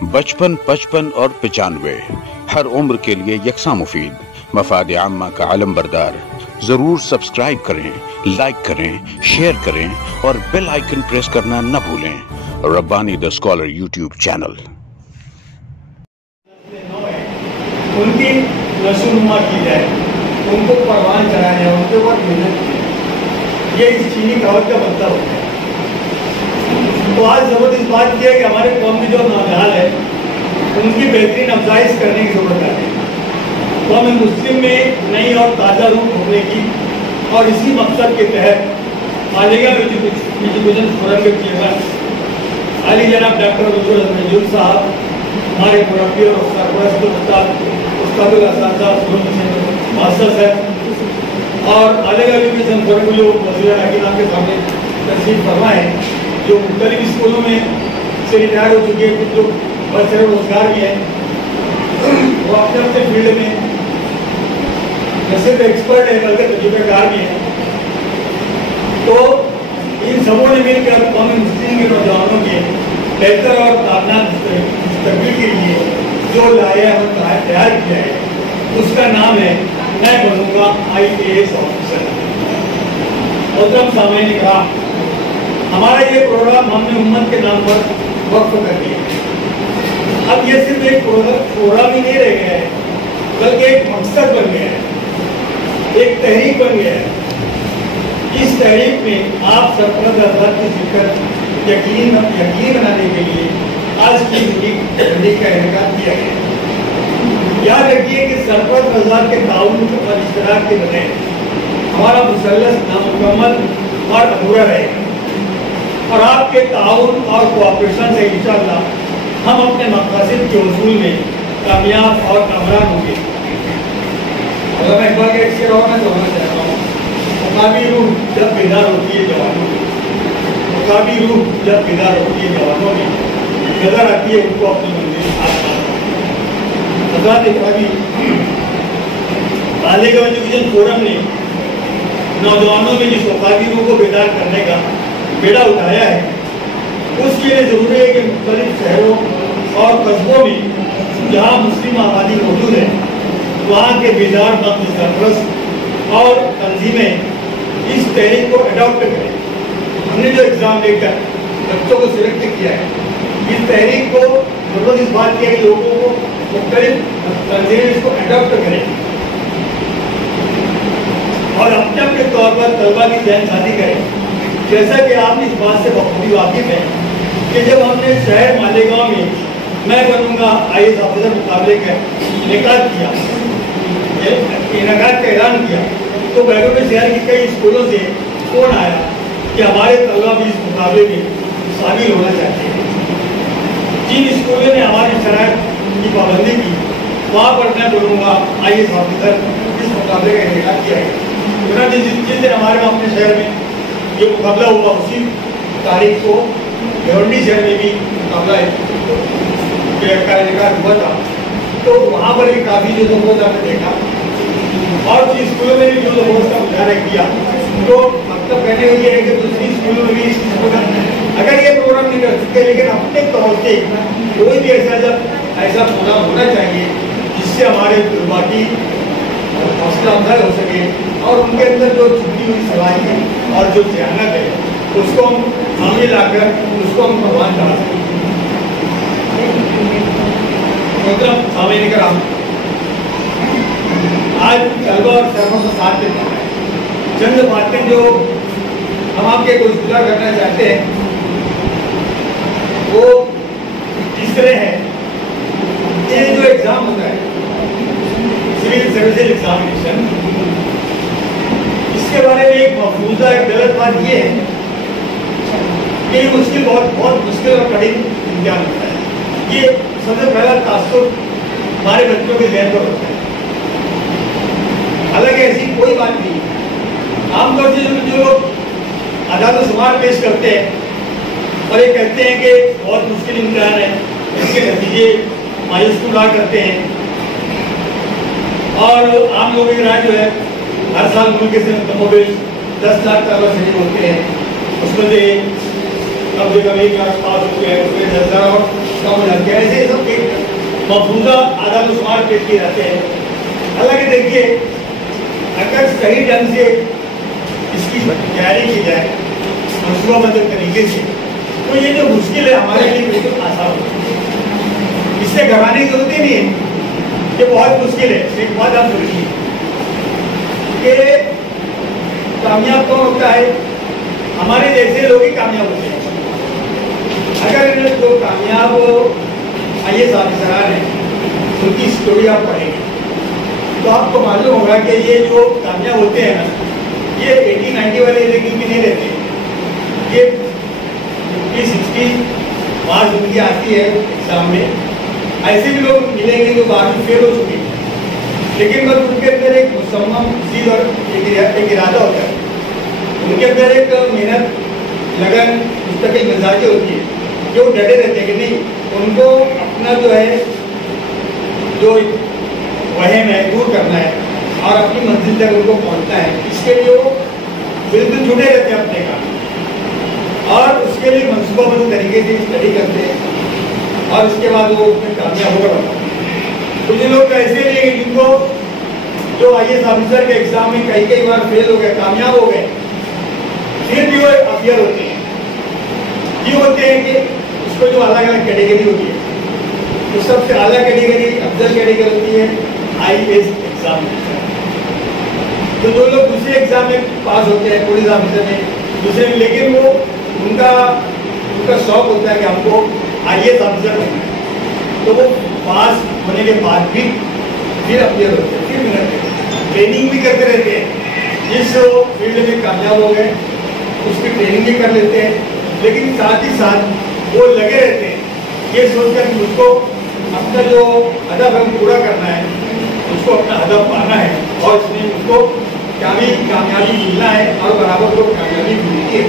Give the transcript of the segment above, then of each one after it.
55 55 اور 95 ہر عمر کے لیے یکساں مفید، مفاد عامہ کا علم بردار۔ ضرور سبسکرائب کریں، لائک کریں، شیئر کریں اور بیل آئیکن پریس کرنا نہ بھولیں۔ ربانی دا اسکالر یوٹیوب چینل۔ ان کی نشوونما کی جائے، ان کو پروان چڑھایا جائے، ان کے اوپر محنت کی جائے، یہ اس چینی کہاوت کا مطلب ہوتا ہے۔ تو آج ضرورت اس بات کی ہے کہ ہمارے قوم میں جو نوجوان ہے ان کی بہترین افزائش کرنے کی ضرورت ہے۔ قوم مسلم میں نئی اور تازہ روح ڈھونڈنے کی، اور اسی مقصد کے تحت مالیگاؤں ایجوکیشن فورم کے چیئرمین علی جناب ڈاکٹر منظور صاحب، ہمارے مربی اور سرپرست استاد الاساتذہ ماسٹر صاحب اور مالیگاؤں ایجوکیشن فورم جو وزیر حکیم کے سامنے تشریف فرما ہے، جو مختلف اسکولوں میں سے ریٹائر ہو چکے ہیں، کچھ لوگ بچے روزگار بھی ہیں، وہ اپنے اپنے فیلڈ میں نہ صرف ایکسپرٹ ہے بلکہ تجربہ کار بھی ہیں۔ تو ان سبوں نے مل کر قوم مسلم کے نوجوانوں کے بہتر اور کارنامہ مستقبل کے لیے جو لایا ہے اور تیار کیا ہے، اس کا نام ہے میں بنوں گا IAS آفیسر۔ محترم سامعین کرام، ہمارا یہ پروگرام ہم نے امت کے نام پر وقف کر دیا ہے۔ اب یہ صرف ایک پروگرام ہی نہیں رہ گیا ہے، بلکہ ایک مقصد بن گیا ہے، ایک تحریک بن گیا ہے۔ اس تحریک میں آپ سرپرست حضرات کی شرکت یقینی بنانے کے لیے آج کی تحریک کا انعقاد کیا گیا ہے۔ یاد رکھیے کہ سرپرست حضرات کے تعاون اور اشتراک کے بغیر ہمارا مثلث نامکمل اور ادھورا رہے گا، اور آپ کے تعاون اور کوآپریشن سے انشاءاللہ ہم اپنے مقاصد کے حصول میں کامیاب اور کامران ہوں گے۔ اگر میں اقبال کا ایک شعر اور میں سمجھنا چاہتا ہوں، مقامی روح جب بیدار ہوتی ہے جوانوں میں، مقامی روح جب بیدار ہوتی ہے جوانوں میں، نظر آتی ہے ان کو اپنی منزل آسمان۔ حضرات اکرام، مالیگاؤں ایجوکیشن فورم نے نوجوانوں میں جس مقامی روح کو بیدار کرنے کا بیڑا اٹھایا ہے، اس کے لیے ضروری ہے کہ مختلف شہروں اور قصبوں میں جہاں مسلم آبادی موجود ہے، وہاں کے بیدار مند سرپرست اور تنظیمیں اس تحریک کو اڈاپٹ کریں۔ ہم نے جو ایگزام لے کر بچوں کو سلیکٹ کیا ہے، اس تحریک کو ضرورت اس بات کی ہے کہ لوگوں کو مختلف تنظیمیں اس کو اڈاپٹ کریں اور اپنے اپنے طور پر طلبا کی ذہن سازی کریں۔ جیسا کہ آپ اس بات سے بخوبی واقف ہیں کہ جب ہم نے شہر مالیگاؤں میں میں بنوں گا IAS آفیسر مقابلے کا انعقاد کا اعلان کیا، تو بیرون شہر کی کئی اسکولوں سے فون آیا کہ ہمارے طلبا بھی اس مقابلے میں شامل ہونا چاہتے ہیں۔ جن اسکولوں نے ہماری شرائط کی پابندی کی، وہاں پر میں بنوں گا IAS آفیسر اس مقابلے کا انعقاد کیا ہے۔ جس دن ہمارے اپنے شہر میں یہ مقابلہ ہوا، اسی تاریخ کو بھیونڈی شہر میں بھی مقابلہ کا انعقاد ہوا تھا۔ تو وہاں پر بھی کافی جو زبردست آپ نے دیکھا، اور کچھ اسکولوں میں بھی جو زبردست کا مظاہرہ کیا۔ تو مطلب کہنے کا یہ ہے کہ دوسری اسکولوں میں بھی اس چیز کو اگر یہ پروگرام نہیں کر سکتے، لیکن اپنے طور سے کوئی بھی ایسا پروگرام ہونا چاہیے جس سے ہمارے طلباء کی حوصلہ افزائی ہو سکے اور ان کے اندر جو چھپی ہوئی صلاحیت اور جو ذہانت ہے اس کو ہم سامنے لا کر اس کو ہم پروان چڑھا سکیں۔ محترم سامعین کرام، آج طلبا اور سرپرست کا ساتھ دیتا ہے، چند باتیں جو ہم آپ کے گزشتہ کرنا چاہتے ہیں وہ اس طرح ہے کہ جو ایگزام ہوتا ہے سول سروسز ایگزامینیشن، اس کے بارے میں ایک مفروضہ ایک غلط بات یہ ہے کہ یہ مشکل بہت مشکل اور کٹھن امتحان ہوتا ہے۔ یہ سب سے پہلا تاثر ہمارے بچوں کے ذہن پر ہوتا ہے، حالانکہ ایسی کوئی بات نہیں۔ عام طور سے جو لوگ اعداد و شمار پیش کرتے ہیں اور یہ کہتے ہیں کہ بہت مشکل امتحان ہے، اس کے نتیجے مایوس کن کرتے ہیں، اور عام لوگوں کی رائے جو ہے ہر سال ملک سے کم و بیش 10 لاکھ طلبا شریک ہوتے ہیں، اس میں سے کم سے کم 1 لاکھ پاس ہوتے ہیں، اس میں 10,000 اور کم ہو جاتے ہیں۔ ایسے मफरूजा आदाब व शुमार पेश किए जाते हैं। हालांकि देखिए, अगर सही ढंग से इसकी तैयारी की जाए मनसूबाबंद तरीके से, तो ये जो मुश्किल है हमारे लिए बिल्कुल आसान हो। इससे घबराने की जरूरत ही नहीं है, ये बहुत मुश्किल है। एक बात आप सोचिए कि कामयाब कौन होता है? हमारे जैसे लोग ही कामयाब होते हैं। अगर जो कामयाब IAS ऑफिसरान हैं, उनकी स्टोरी आप पढ़ेंगे तो आपको मालूम होगा कि ये जो कामयाब होते हैं ना, ये 80-90 वाले रैंकिंग में नहीं रहते, ये 50-60 मार्क्स उनकी आती है एग्जाम में। ऐसे भी लोग मिलेंगे जो बाद में फेल हो चुके हैं, लेकिन बस उनके अंदर एक मुसम्मम चीज और एक इरादा होता है, उनके अंदर एक मेहनत, लगन, मुस्तकिल मिजाजी होती है, जो डटे रहते हैं कि नहीं, उनको अपना जो है जो वहम है दूर करना है और अपनी मंजिल तक उनको पहुंचना है। इसके लिए वो बिल्कुल जुटे रहते हैं अपने काम, और उसके लिए मनसूबाबंद तरीके से स्टडी करते हैं, और उसके बाद वो उसमें कामयाब होकर बताते हैं। कुछ लोग ऐसे नहीं है जिनको जो IAS ऑफिसर के एग्जाम में कई बार फेल हो गए, कामयाब हो गए, फिर भी वो अफियर होते हैं। ये होते हैं कि उसको जो अलग अलग कैटेगरी होती है, तो सबसे अलग कैटेगरी, अफजल कैटेगरी होती है IAS एग्जाम। तो जो लोग दूसरे एग्जाम में पास होते हैं, पुलिस ऑफिसर में, दूसरे में, लेकिन वो उनका शौक होता है कि हमको IAS ऑफिसर बनना है, तो वो पास होने के बाद भी फिर अपियर होते हैं, फिर मेहनत करते हैं, ट्रेनिंग भी करते रहते हैं। जिस फील्ड में कामयाब हो गए उसकी ट्रेनिंग भी कर लेते हैं, लेकिन साथ ही साथ वो लगे रहते हैं ये सोचकर कि उसको अपना जो हदफ है पूरा करना है, उसको अपना हदफ पाना है, और इसमें उसको कामयाबी मिलना है, और बराबर को कामयाबी मिलती है।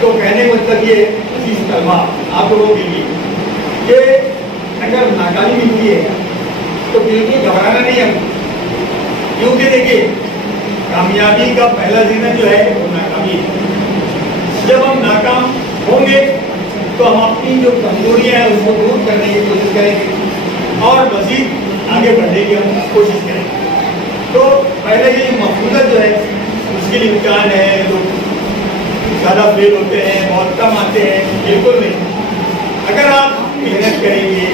तो कहने का मतलब ये अजीज तलबा आप लोगों के लिए कि अगर नाकामी मिलती है तो बिल्कुल घबराना नहीं है, क्योंकि देखिए कामयाबी का पहला दिन जो है वो नाकामी है। जब हम नाकाम होंगे तो हम अपनी जो कमजोरियां हैं उसको दूर करने की कोशिश करेंगे और मजीद आगे बढ़ने की हम कोशिश करेंगे। तो पहले ये मफरूजा जो है मुश्किल इम्तिहान है, लोग ज़्यादा फेल होते हैं, बहुत कम आते हैं, बिल्कुल नहीं। अगर आप मेहनत करेंगे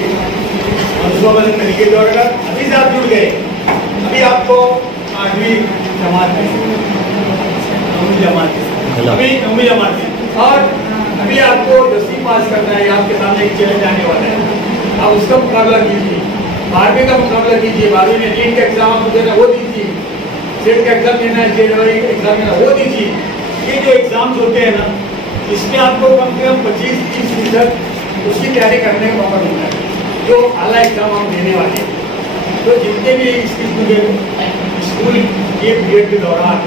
मनसूबाबंद तरीके से, अगर अभी से आप जुड़ गए, अभी आपको 8वीं जमात में, 9वीं जमात में, अभी 9वीं जमात में, और अभी आपको 10वीं पास करना है, आपके सामने एक चैलेंज आने वाला है, आप उसका मुकाबला कीजिए। 12वीं का मुकाबला कीजिए, 12वीं में नीट का एग्जाम आपको देना वो दीजिए, सेट का एग्जाम देना है, जेईई एग्जाम देना वो दीजिए। ये जो एग्जाम्स होते हैं ना, इसमें आपको कम से कम 25-30% उसकी तैयारी करने का मौका मिलता है, जो आला एग्जाम हम देने वाले हैं। तो जितने भी स्कूल के पीरियड के दौरान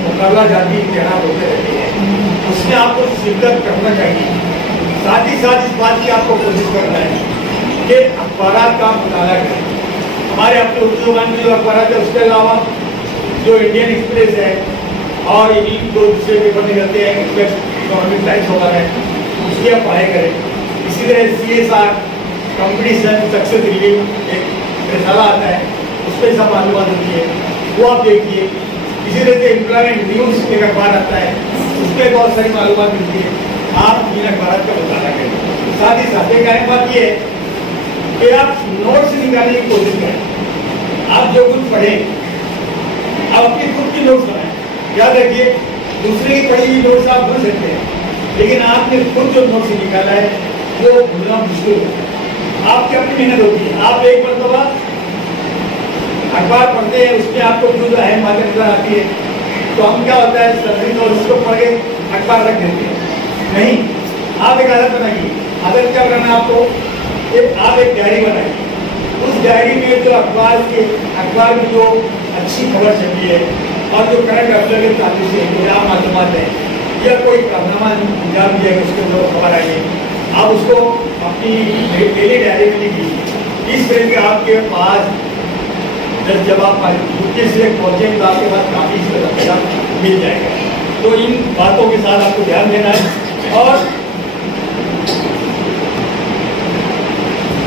मुकाबला जाती इम्तिहान होते रहते हैं, उसमें आपको शिरकत करना चाहिए। साथ ही साथ इस बात की आपको कोशिश करना है कि अखबारात का मुताला करें। हमारे अपने उर्दू ज़ुबान में जो अखबारात है, उसके अलावा जो इंडियन एक्सप्रेस है और इन्हीं दो दूसरे पेपर निकलते हैं, इकोनॉमिक टाइम्स वगैरह है, उसकी आप पढ़ाई करें। इसी तरह CSR कंपटीशन सक्सेस रिव्यू एक रिसाला आता है, उस पर सब मालूमात होती है, वो आप देखिए। इसी तरह से एम्प्लॉयमेंट न्यूज़ एक अखबार आता है, उस पर बहुत सारी मालूमात मिलती है, आप इन अखबार का मुताला करें। साथ ही साथ एक अहम बात ये है कि आप नोट्स निकालने की कोशिश करें। आप जो कुछ पढ़ें आप अपनी खुद की नोट्स बनाएं। याद रखिए, दूसरे की पढ़ी हुई नोट्स आप भूल सकते हैं, लेकिन आपने खुद जो नोट्स निकाला है वो भूलना मुश्किल है। आपकी अपनी मेहनत होती है। आप एक मरतबा अखबार पढ़ते हैं, उसमें आपको जो अहम बातें नजर आती है, तो हम क्या होता है सर्दी और उसको पढ़ के अखबार रख देते हैं। नहीं, आप एक आदत बनाइए। आदत क्या करना है आपको, आप एक डायरी बनाइए। उस डायरी में जो अखबार में जो अच्छी खबर चली है और जो करंट अफेयर के ताल्लुक से जो आम मालूमात है या कोई कारनामा अंजाम दिया है उसके अंदर खबर आई है, आप उसको अपनी डेली डायरी में लिखिए। इस तरह के आपके पास जब आप यूके से पहुँचेंगे तो आपके पास काफ़ी इसका नतीजा मिल जाएगा। तो इन बातों के साथ आपको ध्यान देना है। और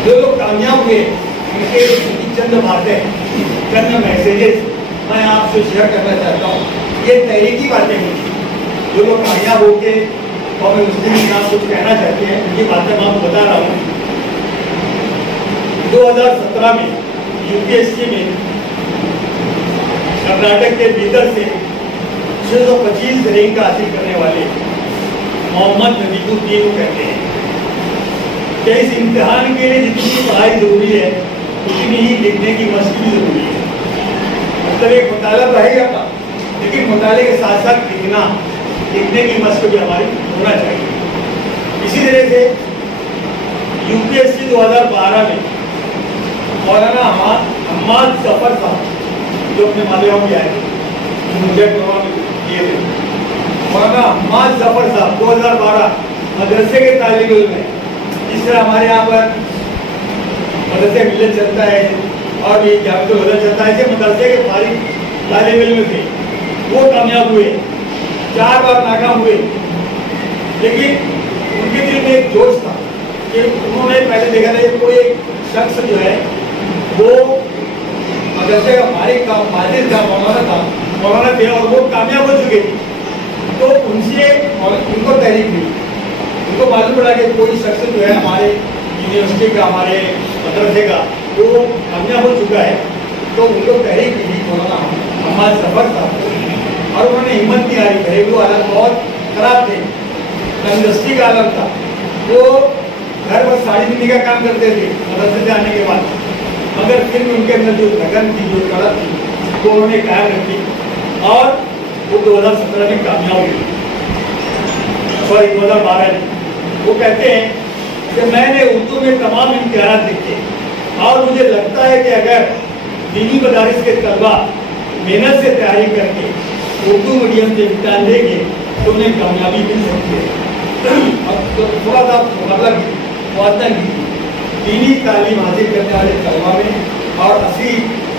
जो लोग कामयाब हुए उनके चंद बातें, चंद मैसेजेस मैं आपसे शेयर करना चाहता हूँ। ये तहरीकी बातें नहीं, जो लोग कामयाब होके और मुस्लिम के नाम कुछ कहना चाहते हैं, उनकी बातें मैं आपको बता रहा हूँ। 2017 में यूपीएससी में कर्नाटक के बीदर से 625 रैंक हासिल करने वाले मोहम्मद नबीउद्दीन को कहते हैं कि इस इम्तिहान के लिए जितनी पढ़ाई जरूरी है उतनी ही लिखने की मशक भी जरूरी है। मतलब एक मुताला रहेगा था, लेकिन मुताले के साथ साथ लिखने की मशक भी हमारी होना चाहिए। इसी तरह से यूपीएससी 2012 में मौलाना हम्माद जफर साहब जो अपने माध्यमों में आए थे, मुझे दिए थे, मौलाना हम्माद जफर साहब 2012 मदरसे के तालिब इल्म में, जिस तरह हमारे यहाँ पर मदरसे मिलत चलता है और भी जामिअतुल हुदा चलता है, ऐसे मदरसे के फारिग तालिब इल्म थे, वो कामयाब हुए, 4 बार नाकाम हुए, लेकिन उनके दिल में एक जोश था कि उन्होंने पहले देखा था कोई एक शख्स जो है वो मदरसे का फारिग का फाजिल का मौलाना थे और वो कामयाब हो चुके थे। तो उनसे उनको तहरीक मिली, उनको मालूम पड़ा कि कोई शख्स जो है हमारे यूनिवर्सिटी का, हमारे मदरसे का, वो कामयाब हो चुका है। तो उनको तहरीक मिली मौलाना हम्माद जफर साहब, और उन्होंने हिम्मत नहीं हारी। घरेलू हालात बहुत खराब थे, तंदुरुस्ती का आलम था, वो घर पर साड़ी पीने का काम करते थे मदरसे से आने के बाद, मगर फिर भी उनके अंदर जो लगन थी, जो कड़क थी, वो उन्होंने कायम रखी और वो 2017 में कामयाब हुई, सॉरी 2012 में। वो कहते हैं कि मैंने उर्दू में तमाम इम्तिहान लिखे और मुझे लगता है कि अगर दीनी मदारिस के तलबा मेहनत से तैयारी करके उर्दू मीडियम से इम्तिहान देंगे तो उन्हें कामयाबी मिल सकती है। अब तो थोड़ा सा मतलब वादा की दीनी तालीम हासिल करने वाले तलबा में और असली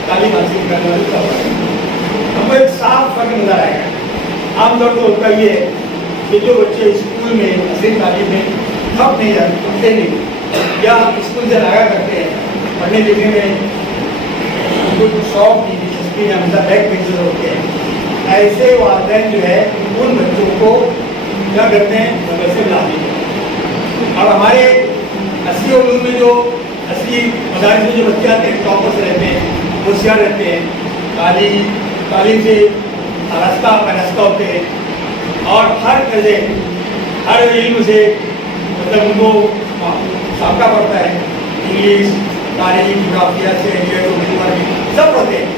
तालीम हासिल करने वाले तलबा में हमको एक साफ फर्क नजर आएगा। आमतौर पर होता ये है कि जो बच्चे स्कूल में असली तालीम में थक नहीं जाते, थकते नहीं, या स्कूल से लगा करते हैं, पढ़ने लिखने में उनको शौक नहीं, दिलचस्पी नहीं, हमेशा बैक बेंचर होते हैं, ऐसे वालिदैन जो है उन बच्चों को क्या करते हैं, मदरसे में लाते हैं। और हमारे असली उलूम में जो असली मदारिस में जो बच्चे आते हैं, टॉपर्स रहते हैं, होशियार रहते हैं, तालीम से आरास्ता पैरास्ता होते हैं और हर तरह हर इल्म से मतलब उनको सामना पड़ता है, इंग्लिश, तारीख, जोग्राफिया से सब पढ़ते हैं।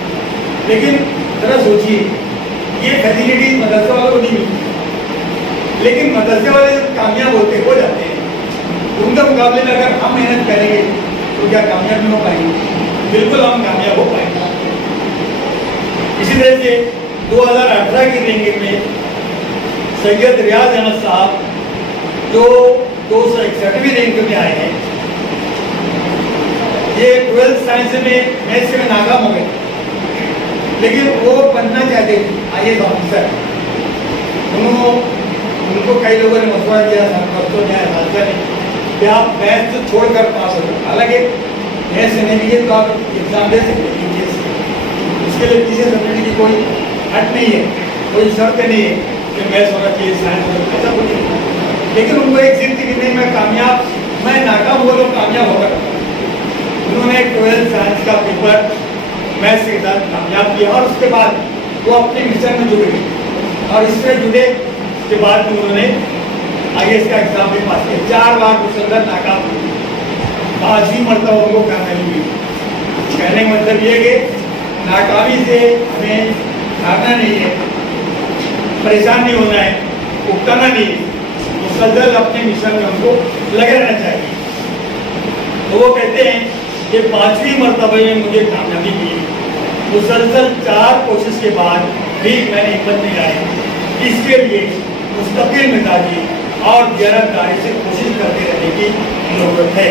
लेकिन जरा सोचिए, ये फैसिलिटीज मदरसे वालों को नहीं मिलती, लेकिन मदरसे वाले जब कामयाब हो जाते हैं, उनके मुकाबले में अगर हम मेहनत करेंगे तो क्या कामयाब नहीं हो पाएंगे? बिल्कुल हम कामयाब हो पाएंगे। इसी तरह से 2018 की रैंकिंग में सैयद रियाज अहमद साहब जो 261वीं रैंक में आए हैं, ये 12th साइंस में मैथ्स में नाकाम हो गए, लेकिन वो बनना चाहते थे IAS ऑफिसर। उनको कई लोगों ने मशवरा दिया, हादसा ने कि आप मैथ्स छोड़कर पास हो गए, हालांकि मैथ्स नहीं लिए तो आप एग्जाम दे सकते हैं, उसके लिए किसी सब्जेक्ट की कोई हट नहीं है, कोई शर्त नहीं है कि मैथ्स होना चाहिए, साइंस होना चाहिए, ऐसा कुछ नहीं। लेकिन उनको एक जिद थी कि नहीं, मैं नाकाम हुआ तो कामयाब होगा। उन्होंने 12th साइंस का पेपर मैथ्स के साथ कामयाब किया और उसके बाद वो अपने मिशन में जुड़ गए और इसमें जुड़े के बाद उन्होंने IAS का एग्जाम भी पास किया। 4 बार मुसलसल नाकाम हुए, 5वीं मरतबा उनको कामयाबी मिली। कहने का मतलब ये कि नाकामी से हमें भागना नहीं है, परेशान नहीं होना है, उकताना नहीं है, मुसलसल अपने मिशन में हमको लगे रहना चाहिए। तो वो कहते हैं कि 5वीं मरतबे में मुझे कामयाबी मिली, मुसलसल 4 कोशिश के बाद भी मैंने हिम्मत नहीं हारी। इसके लिए मुस्तकिल मिजाजी और दियानतदारी से कोशिश करते रहने की जरूरत है।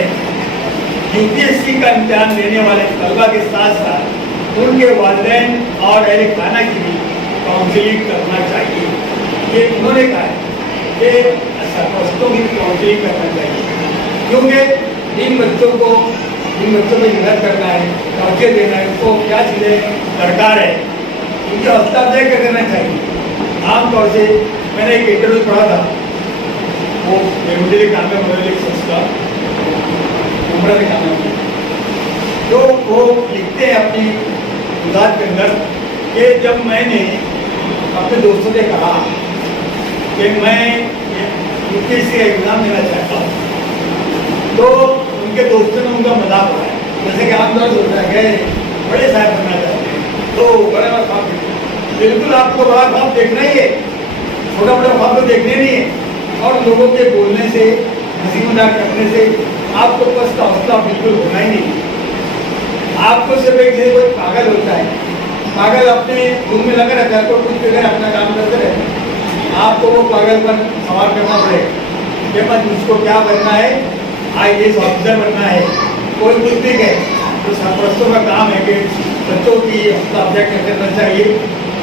यूपीएससी का इम्तिहान देने वाले तलबा के साथ साथ उनके वालिदैन और अहले खाना की भी काउंसलिंग करना चाहिए। ये उन्होंने कहा है कि सरपरस्तों की काउंसलिंग करना चाहिए, क्योंकि इन बच्चों को इन बच्चों को मदद करना है, तवज्जो देना है, उनको क्या चीज़ें दरकार है उनकी हौसला अफजाई कर देना चाहिए। आमतौर से मैंने एक इंटरव्यू पढ़ा था, वो मेमोरी काम में मोबाइल एक संस्था उम्र के काम में, जो वो लिखते हैं अपनी गुजरात के अंदर कि जब मैंने अपने दोस्तों से कहा कि मैं यूपीएससी का एग्ज़ाम देना चाहता हूँ, तो उनके दोस्तों ने उनका मजाक उड़ाया, जैसे कि आमतौर से होता है बड़े साहब बनना चाहते हैं तो बड़ा बड़ा ख्वाब देखते। बिल्कुल आपको बड़ा ख्वाब देखना ही है, छोटा बड़ा ख्वाब तो देखने नहीं है। और लोगों के बोलने से, हंसी मजाक करने से आपको बस का हौसला बिल्कुल होना ही नहीं। आपको सिर्फ एक कोई पागल होता है, पागल अपने रूम में लगा रहता है, तो कुछ जगह अपना काम करते रहते, आपको वो पागलपन सवाल करना पड़ेगा कि बस मुझको क्या बनना है, IAS ऑफिसर बनना है, कोई कुछ भी कहे। तो सरपरस्तों का काम है कि बच्चों की हौसला अफजाई करना चाहिए,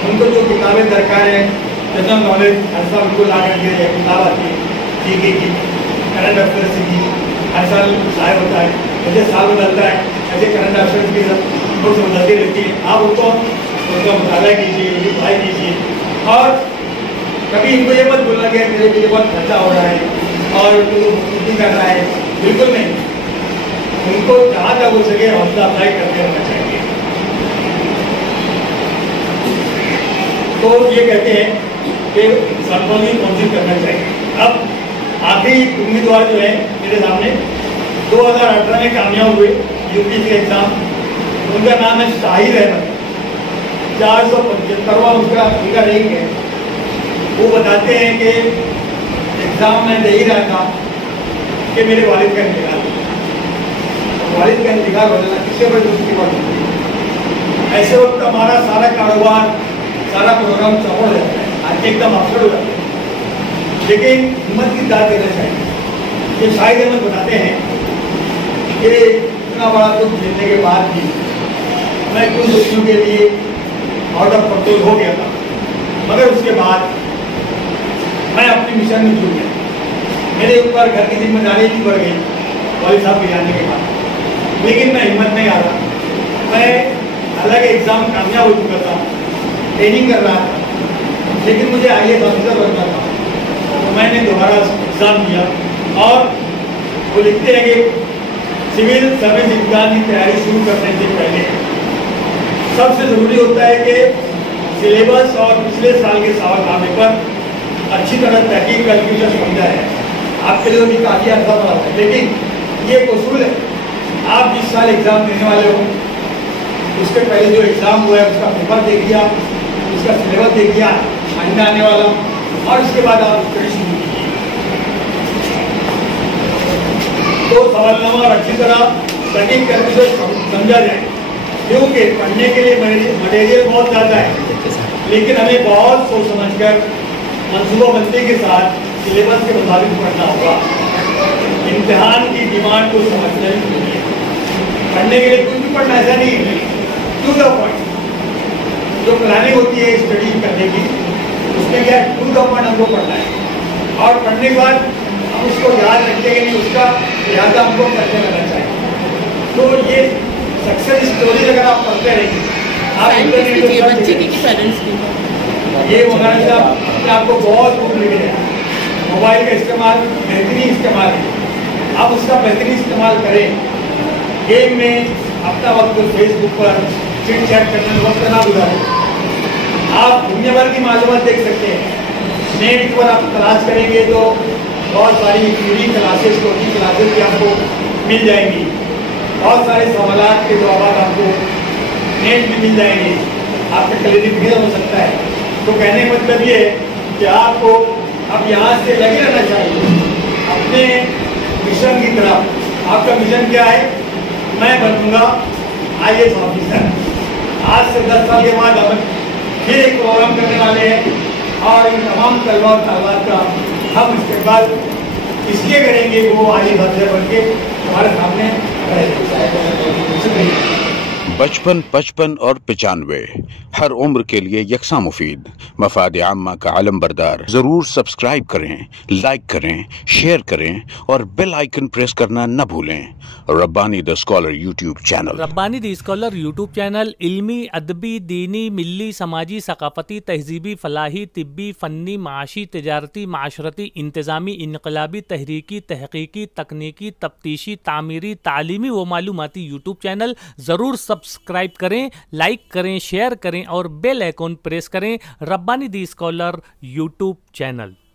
उनको जो किताबें दरकार है, जनरल नॉलेज हर साल उनको ला करके किताब आती है जीके की, करंट अफेयर्स की, हर साल शायद होता है, जैसे साल बदलता है ऐसे करंट अफेयर्स की नोट्स बदलती रहती है। आप उनका मुताला कीजिए, रिप्लाई कीजिए, और कभी इनको ये मत बोलना कि मेरे लिए बहुत खर्चा हो रहा है और उनको मुक्ति कर रहा है, बिल्कुल नहीं। उनको जहाँ तक हो सके हौसला अफजाई करते रहना चाहिए। तो ये कहते हैं कि सरपंच काउंसिल करना चाहिए। अब आखिरी उम्मीदवार जो है मेरे सामने 2018 में कामयाब हुए यूपीएससी एग्जाम, उनका नाम है शाहिद अहमद, 475वां उनका रैंक है। वो बताते हैं कि एग्जाम में दे ही रहा था कि मेरे वालिद का इंतकाल, वालिद का इंतकाल बदलना किससे बड़ी उसकी बात होती। ऐसे वक्त हमारा सारा कारोबार, सारा प्रोग्राम चौपड़ हो जाता है, आज एकदम अपसेट हो जाता है। लेकिन हिम्मत की दाद देना चाहिए। ये शाहिद अहमद बताते हैं कि इतना बड़ा दुख झेलने के बाद भी मैं कुछ दुखियों के लिए आउट ऑफ कंट्रोल हो गया था, मगर उसके बाद मैं अपनी मिशन में जुट गया। मेरे ऊपर घर की जिम्मेदारी भी बढ़ गई वालिद साहब के जाने के बाद, लेकिन मैं हिम्मत नहीं आ रहा। मैं हालांकि एग्ज़ाम कामयाब हो चुका था, ट्रेनिंग कर रहा था, लेकिन मुझे IAS ऑफिसर बनना था। तो मैंने दोबारा एग्ज़ाम दिया, और वो लिखते हैं कि सिविल सर्विस एग्जाम की तैयारी शुरू करने से पहले सबसे ज़रूरी होता है कि सिलेबस और पिछले साल के सवालनामे पर अच्छी तरह तहकीक करके समझा है। आपके लिए भी काफ़ी अर्था पड़ा है, लेकिन ये एक उसूल है, आप जिस साल एग्ज़ाम देने वाले हो उसके पहले जो एग्ज़ाम हुआ है उसका पेपर देख लिया, उसका सिलेबस देख लिया आइंदा आने वाला, और उसके बाद आप स्टडी शुरू कीजिए। तो सवालनामा और अच्छी तरह तहकीक करके समझा जाए, क्योंकि पढ़ने के लिए मटेरियल बहुत ज़्यादा है, लेकिन हमें बहुत सोच समझकर मंसूबाबंदी के साथ सिलेबस के मुताबिक पढ़ना होगा। इम्तिहान की डिमांड को समझना ही जरूरी है। पढ़ने के लिए कुछ भी पढ़ना ऐसा नहीं है, टू द पॉइंट जो प्लानिंग होती है स्टडी करने की, उसमें क्या टू द पॉइंट हमको पढ़ना है, और पढ़ने के बाद हम उसको याद रखेंगे नहीं, उसका लिहाजा हमको करने लगना चाहिए। तो ये सक्सेस स्टोरी अगर आप पढ़ते रहेंगे, आप ये मौलाना साहब आपको बहुत दूर लेके जाए। मोबाइल का इस्तेमाल बेहतरीन इस्तेमाल है, आप उसका बेहतरीन इस्तेमाल करें। गेम में अपना वक्त फेसबुक पर चिट चैट करने में वक्त ना गुजारें। आप दुनिया भर की मालूमात देख सकते हैं, नेट पर आप तलाश करेंगे तो बहुत सारी फ्री क्लासेस, कोचिंग क्लासेस भी आपको मिल जाएंगी। बहुत सारे सवालात के जवाब आपको नेट में मिल जाएंगे, आपका क्लियरिफिकेशन हो सकता है। तो कहने का मतलब ये है कि आपको अब यहाँ से लगे रहना चाहिए अपने मिशन की तरफ। आपका मिशन क्या है? मैं बनूंगा IAS ऑफिसर। आज से 10 साल के बाद हम फिर एक प्रोग्राम करने वाले हैं, और इन तमाम तलबा और तालिबात का हम इस्तेमाल इसलिए करेंगे कि वो IAS ऑफिसर बन के हमारे सामने रहे। बचपन 55 और 95 ہر عمر کے لیے یکساں مفید، مفاد عامہ کا علم بردار۔ ضرور سبسکرائب کریں، لائک کریں، شیئر کریں اور بیل آئیکن پریس کرنا نہ بھولیں۔ ربانی دی اسکالر یوٹیوب چینل۔ ربانی دی اسکالر یوٹیوب چینل علمی، ادبی، دینی، ملی، سماجی، ثقافتی، تہذیبی، فلاحی، طبی، فنی، معاشی، تجارتی، معاشرتی، انتظامی، انقلابی، تحریکی، تحقیقی، تکنیکی، تفتیشی، تعمیری، تعلیمی و معلوماتی یوٹیوب چینل۔ ضرور سبسکرائب کریں، لائک کریں، شیئر کریں اور بیل آئیکن پریس کریں۔ ربانی دی اسکالر یوٹیوب چینل۔